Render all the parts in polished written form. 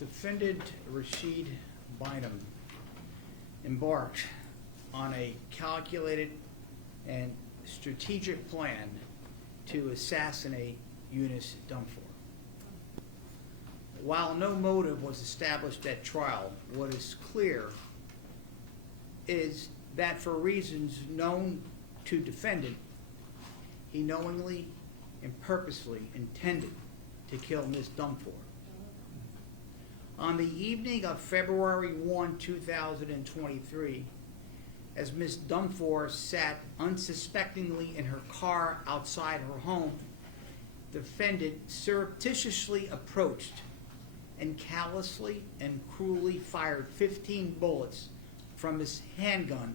Defendant Rashid Bynum embarked on a calculated and strategic plan to assassinate Eunice Dwumfour. While no motive was established at trial, what is clear is that for reasons known to defendant, he knowingly and purposely intended to kill Ms. Dwumfour. On the evening of February 1, 2023, as Ms. Dwumfour sat unsuspectingly in her car outside her home, the defendant surreptitiously approached and callously and cruelly fired 15 bullets from his handgun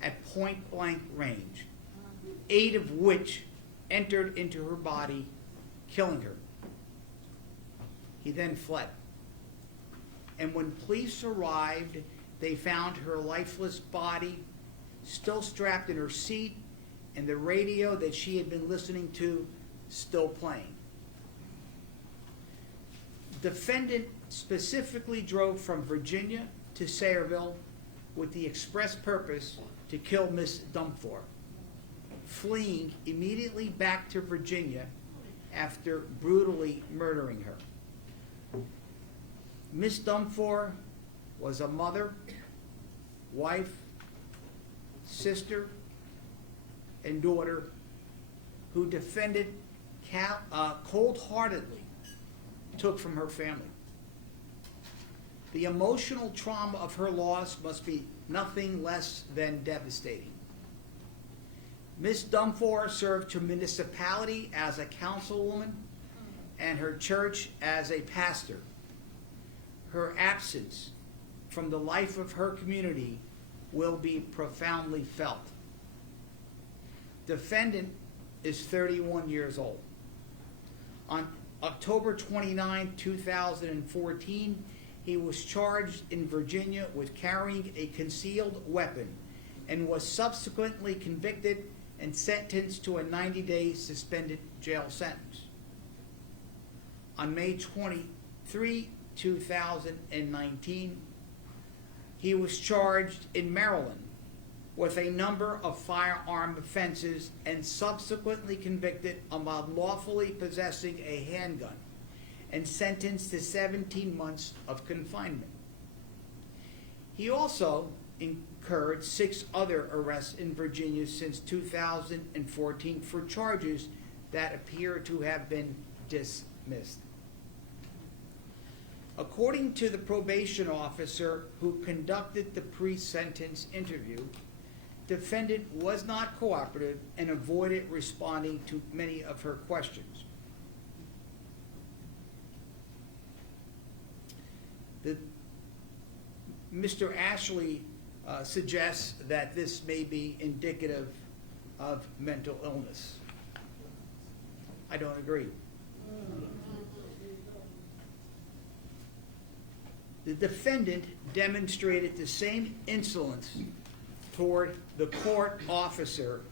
at point-blank range, 8 of which entered into her body, killing her. He then fled. And when police arrived, they found her lifeless body still strapped in her seat and the radio that she had been listening to still playing. Defendant specifically drove from Virginia to Sayreville with the express purpose to kill Ms. Dwumfour, fleeing immediately back to Virginia after brutally murdering her. Ms. Dwumfour was a mother, wife, sister, and daughter who defendant cold-heartedly took from her family. The emotional trauma of her loss must be nothing less than devastating. Ms. Dwumfour served her municipality as a councilwoman and her church as a pastor. Her absence from the life of her community will be profoundly felt. Defendant is 31 years old. On October 29, 2014, he was charged in Virginia with carrying a concealed weapon and was subsequently convicted and sentenced to a 90-day suspended jail sentence. On May 23, 2019, he was charged in Maryland with a number of firearm offenses and subsequently convicted of unlawfully possessing a handgun and sentenced to 17 months of confinement. He also incurred 6 other arrests in Virginia since 2014 for charges that appear to have been dismissed. According to the probation officer who conducted the pre-sentence interview, defendant was not cooperative and avoided responding to many of her questions. Mr. Ashley suggests that this may be indicative of mental illness. I don't agree. The defendant demonstrated the same insolence toward the court officer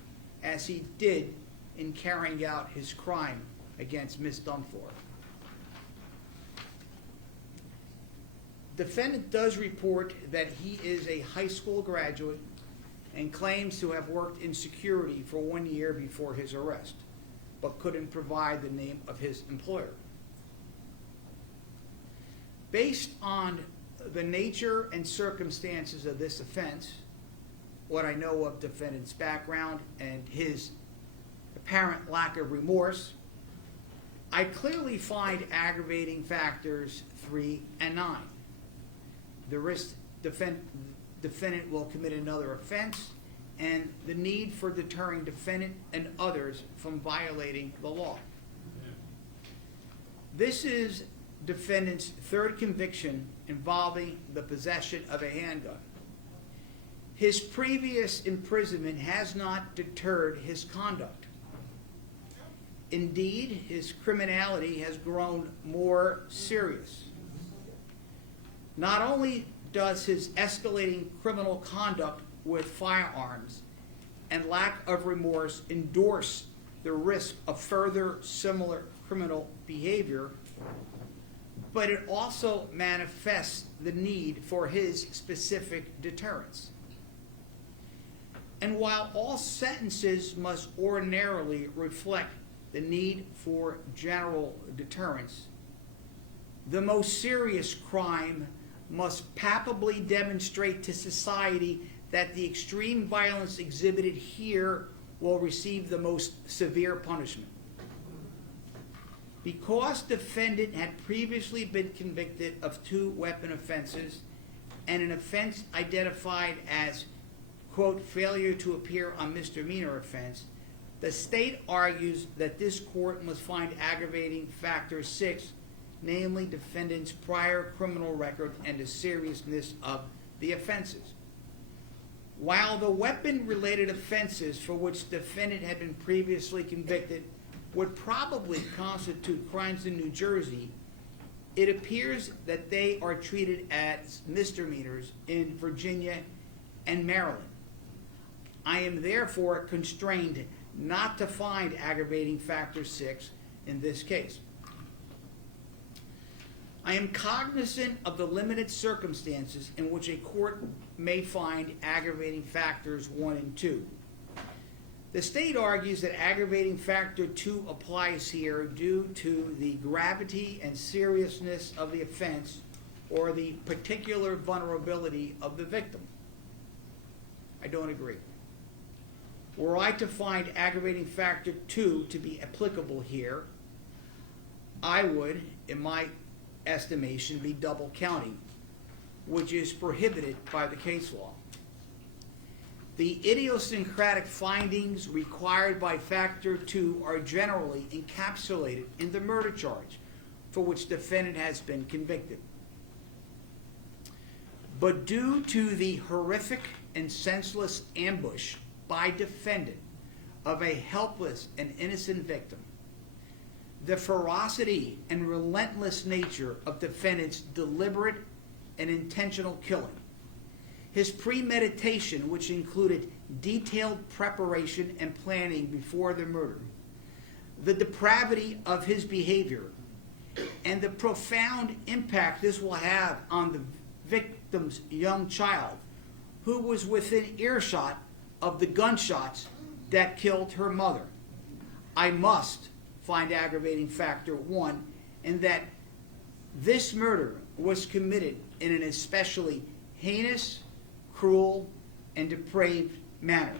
as he did in carrying out his crime against Ms. Dwumfour. Defendant does report that he is a high school graduate and claims to have worked in security for 1 year before his arrest, but couldn't provide the name of his employer. Based on the nature and circumstances of this offense, what I know of defendant's background and his apparent lack of remorse, I clearly find aggravating factors 3 and 9. The risk defendant will commit another offense and the need for deterring defendant and others from violating the law. This is defendant's 3rd conviction involving the possession of a handgun. His previous imprisonment has not deterred his conduct. Indeed, his criminality has grown more serious. Not only does his escalating criminal conduct with firearms and lack of remorse endorse the risk of further similar criminal behavior, but it also manifests the need for his specific deterrence. And while all sentences must ordinarily reflect the need for general deterrence, the most serious crime must palpably demonstrate to society that the extreme violence exhibited here will receive the most severe punishment. Because defendant had previously been convicted of 2 weapon offenses and an offense identified as, quote, failure to appear on misdemeanor offense, the state argues that this court must find aggravating factor 6, namely defendant's prior criminal record and the seriousness of the offenses. While the weapon-related offenses for which defendant had been previously convicted would probably constitute crimes in New Jersey, it appears that they are treated as misdemeanors in Virginia and Maryland. I am therefore constrained not to find aggravating factor 6 in this case. I am cognizant of the limited circumstances in which a court may find aggravating factors 1 and 2. The state argues that aggravating factor 2 applies here due to the gravity and seriousness of the offense or the particular vulnerability of the victim. I don't agree. Were I to find aggravating factor 2 to be applicable here, I would, in my estimation, be double counting, which is prohibited by the case law. The idiosyncratic findings required by factor 2 are generally encapsulated in the murder charge for which defendant has been convicted. But due to the horrific and senseless ambush by defendant of a helpless and innocent victim, the ferocity and relentless nature of defendant's deliberate and intentional killing, his premeditation, which included detailed preparation and planning before the murder, the depravity of his behavior, and the profound impact this will have on the victim's young child, who was within earshot of the gunshots that killed her mother, I must find aggravating factor 1, and that this murder was committed in an especially heinous, cruel, and depraved manner.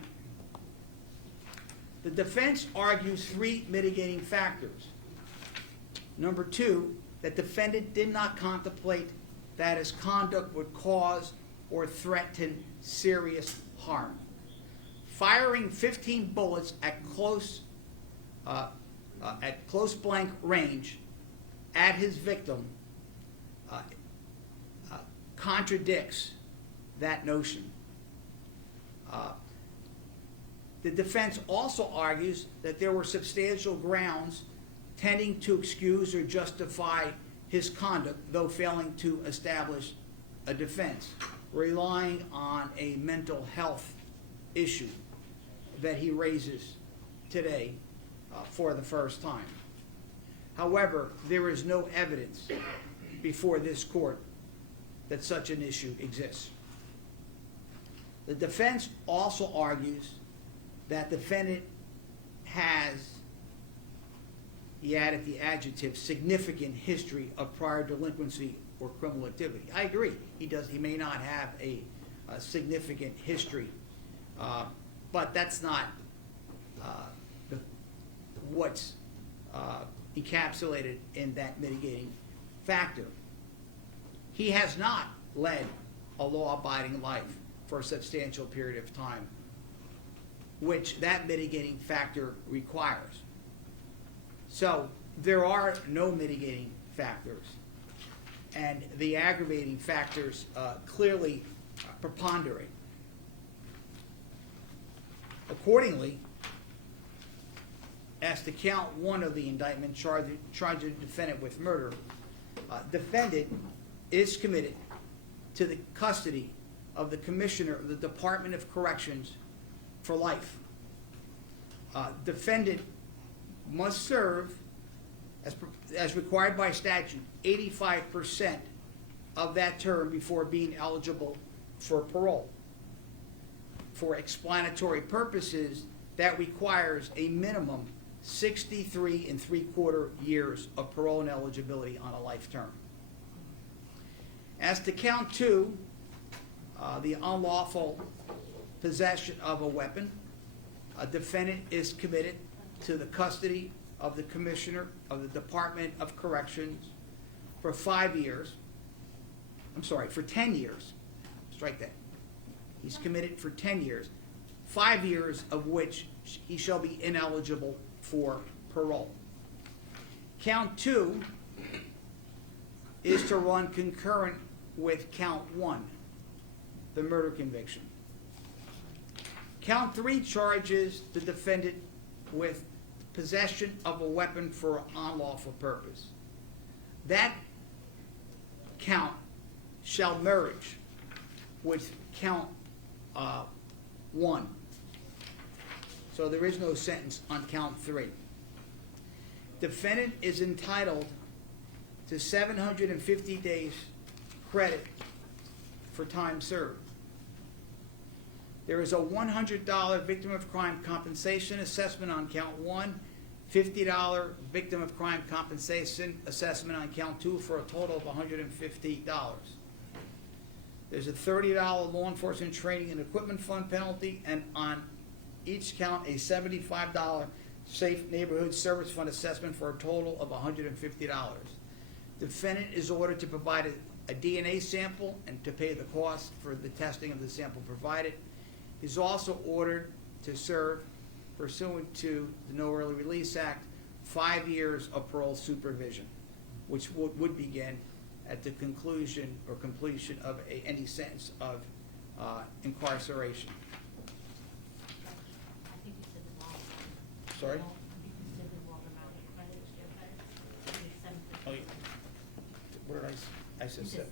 The defense argues 3 mitigating factors. Number 2, that defendant did not contemplate that his conduct would cause or threaten serious harm. Firing 15 bullets at close blank range at his victim contradicts that notion. The defense also argues that there were substantial grounds tending to excuse or justify his conduct, though failing to establish a defense, relying on a mental health issue that he raises today for the first time. However, there is no evidence before this court that such an issue exists. The defense also argues that defendant has, he added the adjective, significant history of prior delinquency or criminal activity. I agree. He may not have a significant history, but that's not what's encapsulated in that mitigating factor. He has not led a law-abiding life for a substantial period of time, which that mitigating factor requires. So there are no mitigating factors, and the aggravating factors clearly preponderate. Accordingly, as to count 1 of the indictment charging the defendant with murder, defendant is committed to the custody of the Commissioner of the Department of Corrections for life. Defendant must serve as required by statute, 85% of that term before being eligible for parole. For explanatory purposes, that requires a minimum 63 3/4 years of parole and eligibility on a life term. As to count 2, the unlawful possession of a weapon, a defendant is committed to the custody of the Commissioner of the Department of Corrections for 5 years. I'm sorry, for 10 years. Strike that. He's committed for 10 years, 5 years of which he shall be ineligible for parole. Count 2 is to run concurrent with count 1, the murder conviction. Count 3 charges the defendant with possession of a weapon for an unlawful purpose. That count shall merge with count 1. So there is no sentence on count 3. Defendant is entitled to 750 days credit for time served. There is a $100 victim of crime compensation assessment on count 1, $50 victim of crime compensation assessment on count 2 for a total of $150. There's a $30 law enforcement training and equipment fund penalty, and on each count a $75 safe neighborhood service fund assessment for a total of $150. Defendant is ordered to provide a DNA sample and to pay the cost for the testing of the sample provided. He's also ordered to serve, pursuant to the No Early Release Act, 5 years of parole supervision, which would begin at the conclusion or completion of any sentence of incarceration. I think you said the wrong. Sorry? I think you said the wrong amount of credit. It's Oh, yeah. What did I said? You said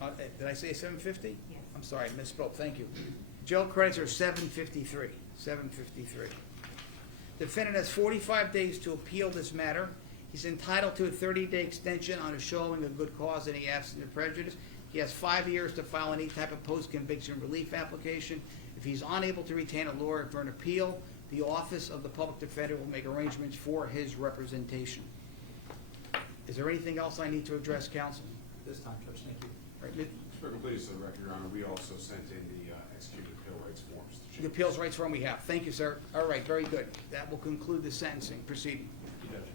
750. Did I say 750? Yes. I'm sorry, I misspoke. Thank you. Jail credits are 753. 753. Defendant has 45 days to appeal this matter. He's entitled to a 30-day extension on a showing of good cause in the absence of prejudice. He has 5 years to file any type of post-conviction relief application. If he's unable to retain a lawyer for an appeal, the Office of the Public Defender will make arrangements for his representation. Is there anything else I need to address, counsel? This time, Judge, thank you. All right, For completeness of the record, Your Honor, we also sent in the executed appeal rights forms. the appeals rights form we have. Thank you, sir. All right, very good. That will conclude the sentencing proceeding. Thank you, Judge.